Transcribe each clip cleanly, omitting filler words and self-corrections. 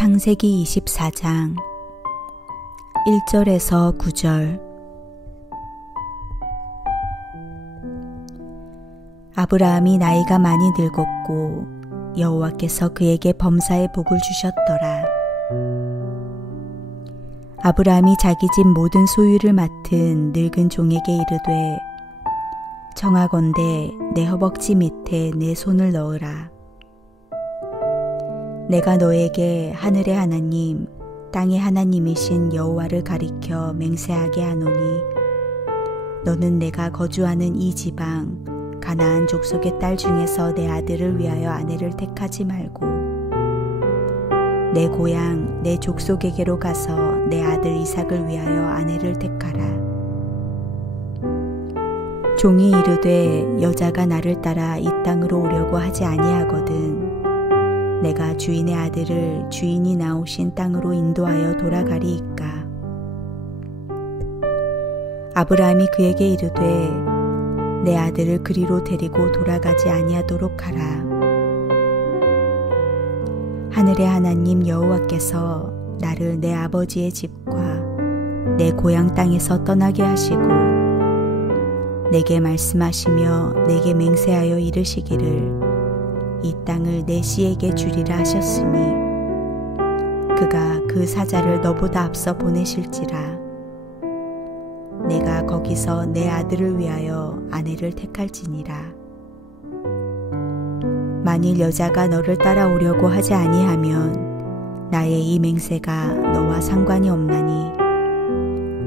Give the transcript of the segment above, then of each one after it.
창세기 24장 1절에서 9절. 아브라함이 나이가 많이 늙었고 여호와께서 그에게 범사의 복을 주셨더라. 아브라함이 자기 집 모든 소유를 맡은 늙은 종에게 이르되 청하건대 내 허벅지 밑에 내 손을 넣으라. 내가 너에게 하늘의 하나님 땅의 하나님이신 여호와를 가리켜 맹세하게 하노니 너는 내가 거주하는 이 지방 가나안 족속의 딸 중에서 내 아들을 위하여 아내를 택하지 말고 내 고향 내 족속에게로 가서 내 아들 이삭을 위하여 아내를 택하라. 종이 이르되 여자가 나를 따라 이 땅으로 오려고 하지 아니하거든 내가 주인의 아들을 주인이 나오신 땅으로 인도하여 돌아가리이까. 아브라함이 그에게 이르되 내 아들을 그리로 데리고 돌아가지 아니하도록 하라. 하늘의 하나님 여호와께서 나를 내 아버지의 집과 내 고향 땅에서 떠나게 하시고 내게 말씀하시며 내게 맹세하여 이르시기를 이 땅을 내 씨에게 주리라 하셨으니 그가 그 사자를 너보다 앞서 보내실지라. 내가 거기서 내 아들을 위하여 아내를 택할지니라. 만일 여자가 너를 따라오려고 하지 아니하면 나의 이 맹세가 너와 상관이 없나니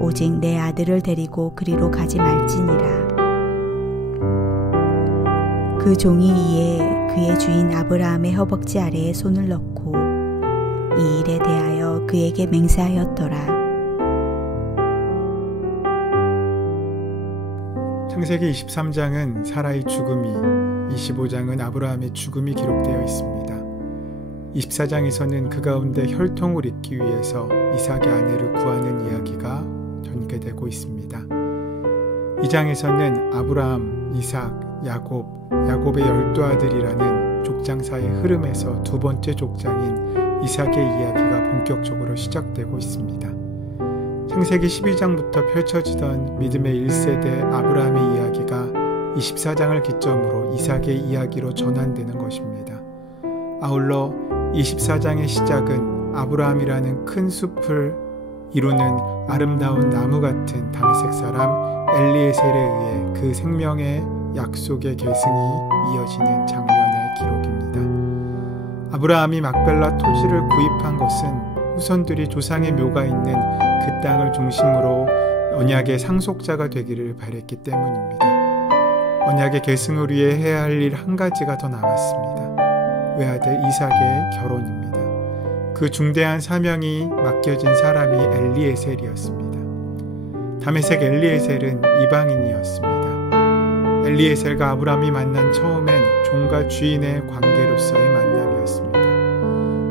오직 내 아들을 데리고 그리로 가지 말지니라. 그 종이 이에 그의 주인 아브라함의 허벅지 아래에 손을 넣고 이 일에 대하여 그에게 맹세하였더라. 창세기 23장은 사라의 죽음이, 25장은 아브라함의 죽음이 기록되어 있습니다. 24장에서는 그 가운데 혈통을 잇기 위해서 이삭의 아내를 구하는 이야기가 전개되고 있습니다. 이 장에서는 아브라함, 이삭, 야곱의 12아들이라는 족장사의 흐름에서 두 번째 족장인 이삭의 이야기가 본격적으로 시작되고 있습니다. 창세기 12장부터 펼쳐지던 믿음의 1세대 아브라함의 이야기가 24장을 기점으로 이삭의 이야기로 전환되는 것입니다. 아울러 24장의 시작은 아브라함이라는 큰 숲을 이루는 아름다운 나무 같은 다메섹 사람 엘리에셀에 의해 그 생명의 약속의 계승이 이어지는 장면의 기록입니다. 아브라함이 막벨라 토지를 구입한 것은 후손들이 조상의 묘가 있는 그 땅을 중심으로 언약의 상속자가 되기를 바랬기 때문입니다. 언약의 계승을 위해 해야 할 일 한 가지가 더 남았습니다. 외아들 이삭의 결혼입니다. 그 중대한 사명이 맡겨진 사람이 엘리에셀이었습니다. 다메섹 엘리에셀은 이방인이었습니다. 엘리에셀과 아브라함이 만난 처음엔 종과 주인의 관계로서의 만남이었습니다.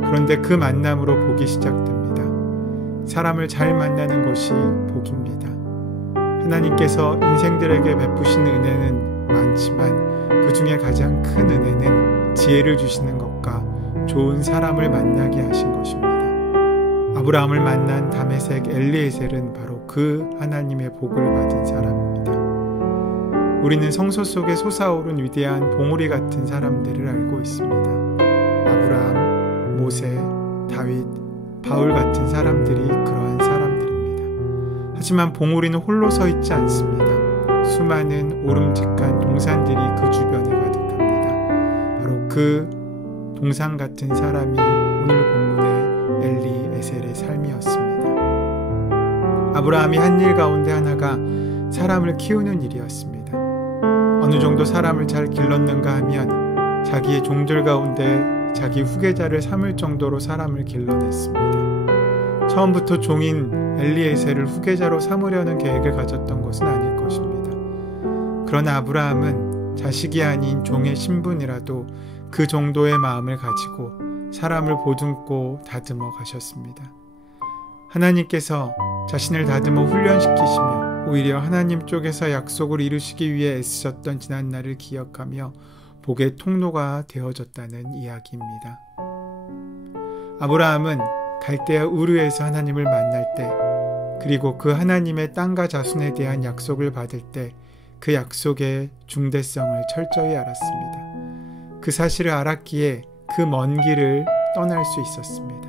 그런데 그 만남으로 복이 시작됩니다. 사람을 잘 만나는 것이 복입니다. 하나님께서 인생들에게 베푸신 은혜는 많지만 그 중에 가장 큰 은혜는 지혜를 주시는 것과 좋은 사람을 만나게 하신 것입니다. 아브라함을 만난 다메섹 엘리에셀은 바로 그 하나님의 복을 받은 사람입니다. 우리는 성서 속에 솟아오른 위대한 봉우리 같은 사람들을 알고 있습니다. 아브라함, 모세, 다윗, 바울 같은 사람들이 그러한 사람들입니다. 하지만 봉우리는 홀로 서 있지 않습니다. 수많은 오름직한 동산들이 그 주변에 가득합니다. 바로 그 동산 같은 사람이 오늘 본문의 엘리에셀의 삶이었습니다. 아브라함이 한 일 가운데 하나가 사람을 키우는 일이었습니다. 어느 정도 사람을 잘 길렀는가 하면 자기의 종들 가운데 자기 후계자를 삼을 정도로 사람을 길러냈습니다. 처음부터 종인 엘리에셀을 후계자로 삼으려는 계획을 가졌던 것은 아닐 것입니다. 그러나 아브라함은 자식이 아닌 종의 신분이라도 그 정도의 마음을 가지고 사람을 보듬고 다듬어 가셨습니다. 하나님께서 자신을 다듬어 훈련시키시며 오히려 하나님 쪽에서 약속을 이루시기 위해 애쓰셨던 지난날을 기억하며 복의 통로가 되어졌다는 이야기입니다. 아브라함은 갈대아 우르에서 하나님을 만날 때, 그리고 그 하나님의 땅과 자손에 대한 약속을 받을 때 그 약속의 중대성을 철저히 알았습니다. 그 사실을 알았기에 그 먼 길을 떠날 수 있었습니다.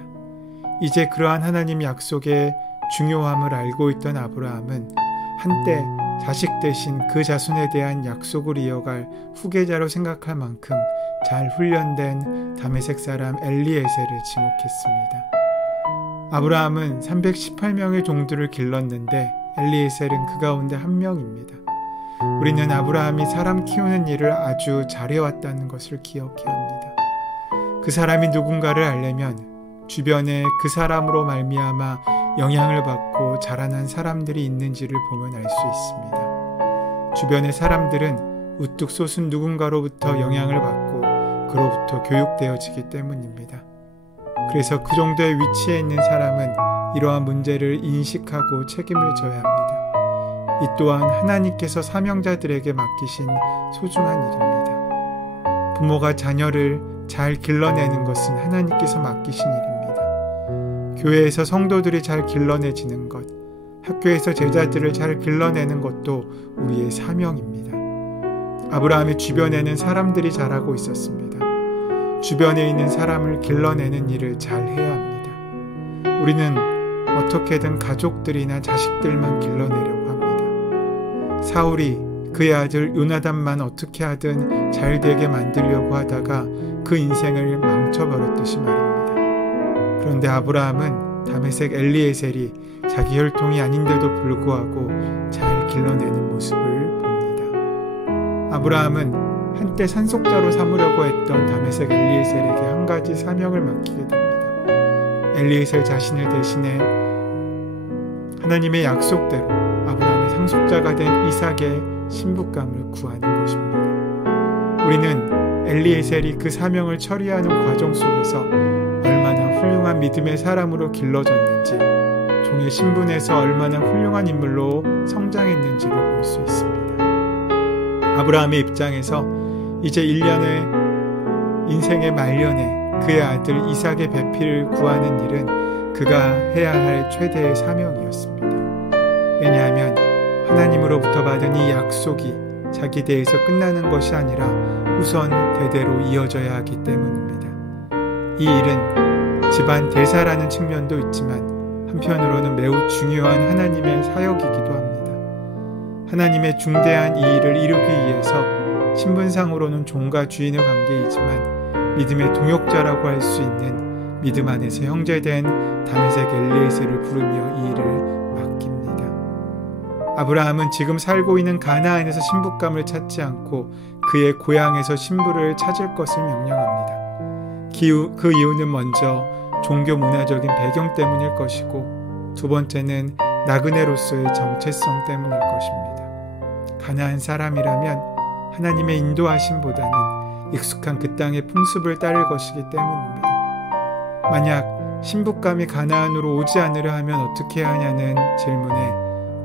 이제 그러한 하나님 약속의 중요함을 알고 있던 아브라함은 한때 자식 대신 그 자손에 대한 약속을 이어갈 후계자로 생각할 만큼 잘 훈련된 다메섹 사람 엘리에셀을 지목했습니다. 아브라함은 318명의 종들을 길렀는데 엘리에셀은 그 가운데 한 명입니다. 우리는 아브라함이 사람 키우는 일을 아주 잘해왔다는 것을 기억해야 합니다. 그 사람이 누군가를 알려면 주변에 그 사람으로 말미암아 영향을 받고 자라난 사람들이 있는지를 보면 알 수 있습니다. 주변의 사람들은 우뚝 솟은 누군가로부터 영향을 받고 그로부터 교육되어지기 때문입니다. 그래서 그 정도의 위치에 있는 사람은 이러한 문제를 인식하고 책임을 져야 합니다. 이 또한 하나님께서 사명자들에게 맡기신 소중한 일입니다. 부모가 자녀를 잘 길러내는 것은 하나님께서 맡기신 일입니다. 교회에서 성도들이 잘 길러내지는 것, 학교에서 제자들을 잘 길러내는 것도 우리의 사명입니다. 아브라함의 주변에는 사람들이 자라고 있었습니다. 주변에 있는 사람을 길러내는 일을 잘 해야 합니다. 우리는 어떻게든 가족들이나 자식들만 길러내려고 합니다. 사울이 그의 아들 요나단만 어떻게 하든 잘 되게 만들려고 하다가 그 인생을 망쳐버렸듯이 말입니다. 그런데 아브라함은 다메섹 엘리에셀이 자기 혈통이 아닌데도 불구하고 잘 길러내는 모습을 봅니다. 아브라함은 한때 산속자로 삼으려고 했던 다메섹 엘리에셀에게 한 가지 사명을 맡기게 됩니다. 엘리에셀 자신을 대신해 하나님의 약속대로 아브라함의 상속자가 된 이삭의 신부감을 구하는 것입니다. 우리는 엘리에셀이 그 사명을 처리하는 과정 속에서 얼마나 훌륭한 믿음의 사람으로 길러졌는지, 종의 신분에서 얼마나 훌륭한 인물로 성장했는지를 볼 수 있습니다. 아브라함의 입장에서 이제 1년의 인생의 말년에 그의 아들 이삭의 배필을 구하는 일은 그가 해야 할 최대의 사명이었습니다. 왜냐하면 하나님으로부터 받은 이 약속이 자기 대에서 끝나는 것이 아니라 우선 대대로 이어져야 하기 때문입니다. 이 일은 집안 대사라는 측면도 있지만 한편으로는 매우 중요한 하나님의 사역이기도 합니다. 하나님의 중대한 이 일을 이루기 위해서 신분상으로는 종과 주인의 관계이지만 믿음의 동역자라고 할 수 있는 믿음 안에서 형제된 다메섹 엘리에셀을 부르며 이 일을 맡깁니다. 아브라함은 지금 살고 있는 가나안에서 신부감을 찾지 않고 그의 고향에서 신부를 찾을 것을 명령합니다. 그 이유는 먼저 종교 문화적인 배경 때문일 것이고, 두 번째는 나그네로서의 정체성 때문일 것입니다. 가나안 사람이라면 하나님의 인도하심보다는 익숙한 그 땅의 풍습을 따를 것이기 때문입니다. 만약 신부감이 가나안으로 오지 않으려 하면 어떻게 해야 하냐는 질문에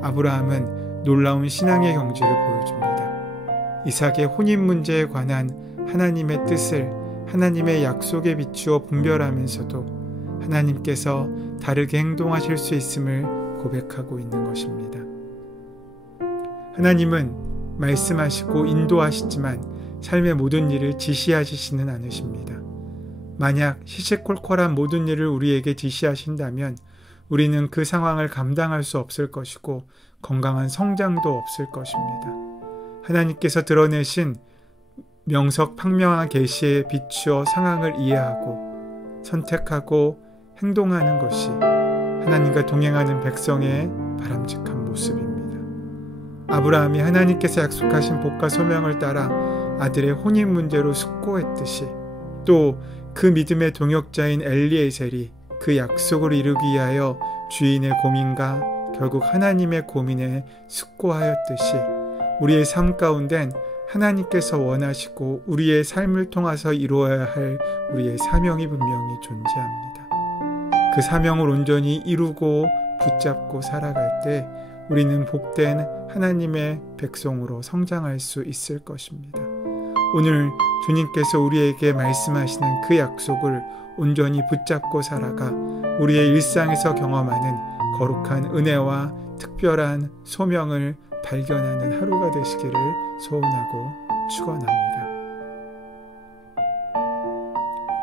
아브라함은 놀라운 신앙의 경지를 보여줍니다. 이삭의 혼인 문제에 관한 하나님의 뜻을 하나님의 약속에 비추어 분별하면서도 하나님께서 다르게 행동하실 수 있음을 고백하고 있는 것입니다. 하나님은 말씀하시고 인도하시지만 삶의 모든 일을 지시하시지는 않으십니다. 만약 시시콜콜한 모든 일을 우리에게 지시하신다면 우리는 그 상황을 감당할 수 없을 것이고 건강한 성장도 없을 것입니다. 하나님께서 드러내신 명석팡명한 계시에 비추어 상황을 이해하고 선택하고 행동하는 것이 하나님과 동행하는 백성의 바람직한 모습입니다. 아브라함이 하나님께서 약속하신 복과 소명을 따라 아들의 혼인 문제로 숙고했듯이, 또 그 믿음의 동역자인 엘리에셀이 그 약속을 이루기 위하여 주인의 고민과 결국 하나님의 고민에 숙고하였듯이 우리의 삶 가운데는 하나님께서 원하시고 우리의 삶을 통해서 이루어야 할 우리의 사명이 분명히 존재합니다. 그 사명을 온전히 이루고 붙잡고 살아갈 때 우리는 복된 하나님의 백성으로 성장할 수 있을 것입니다. 오늘 주님께서 우리에게 말씀하시는 그 약속을 온전히 붙잡고 살아가 우리의 일상에서 경험하는 거룩한 은혜와 특별한 소명을 발견하는 하루가 되시기를 소원하고 축원합니다.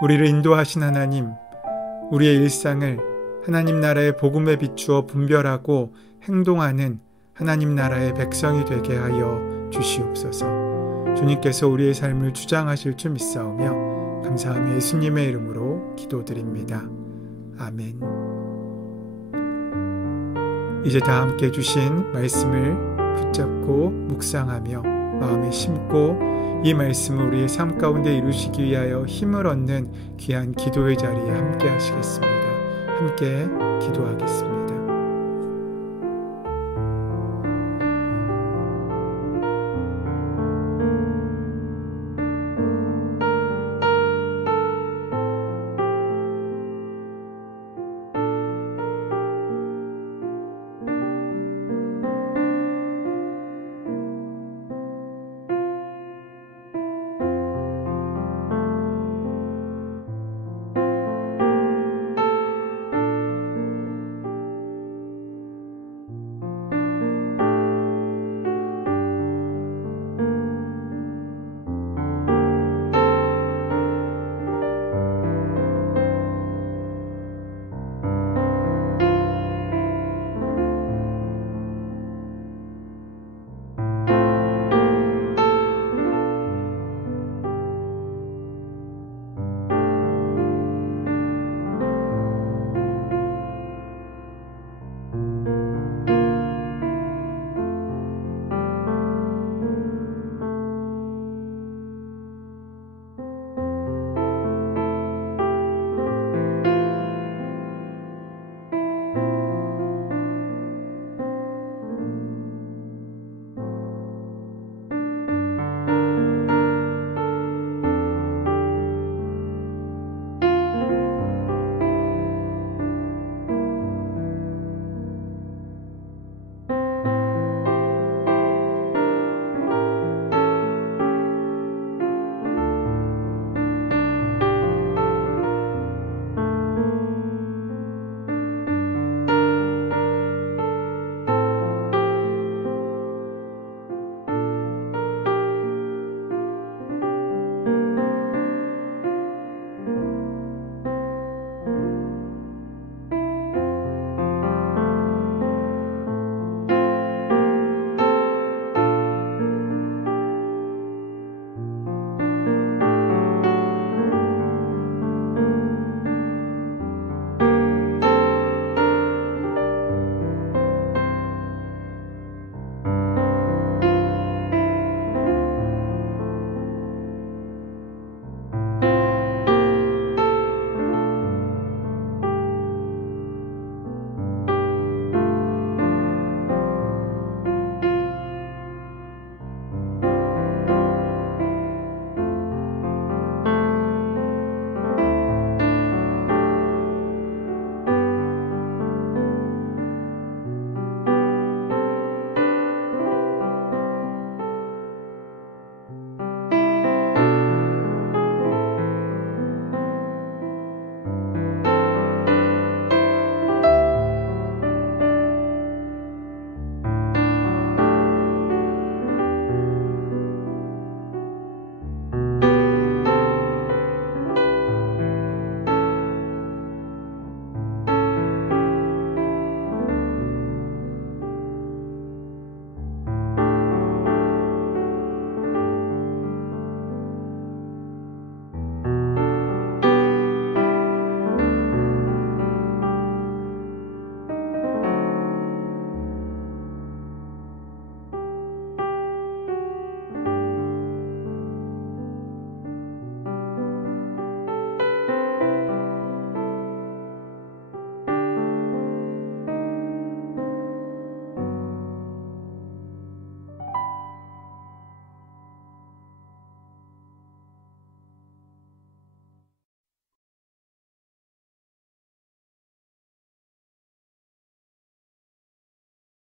우리를 인도하신 하나님, 우리의 일상을 하나님 나라의 복음에 비추어 분별하고 행동하는 하나님 나라의 백성이 되게 하여 주시옵소서. 주님께서 우리의 삶을 주장하실 줄 믿사오며 감사하며 예수님의 이름으로 기도드립니다. 아멘. 이제 다 함께 주신 말씀을 붙잡고 묵상하며 마음에 심고 이 말씀을 우리의 삶 가운데 이루시기 위하여 힘을 얻는 귀한 기도의 자리에 함께 하시겠습니다. 함께 기도하겠습니다.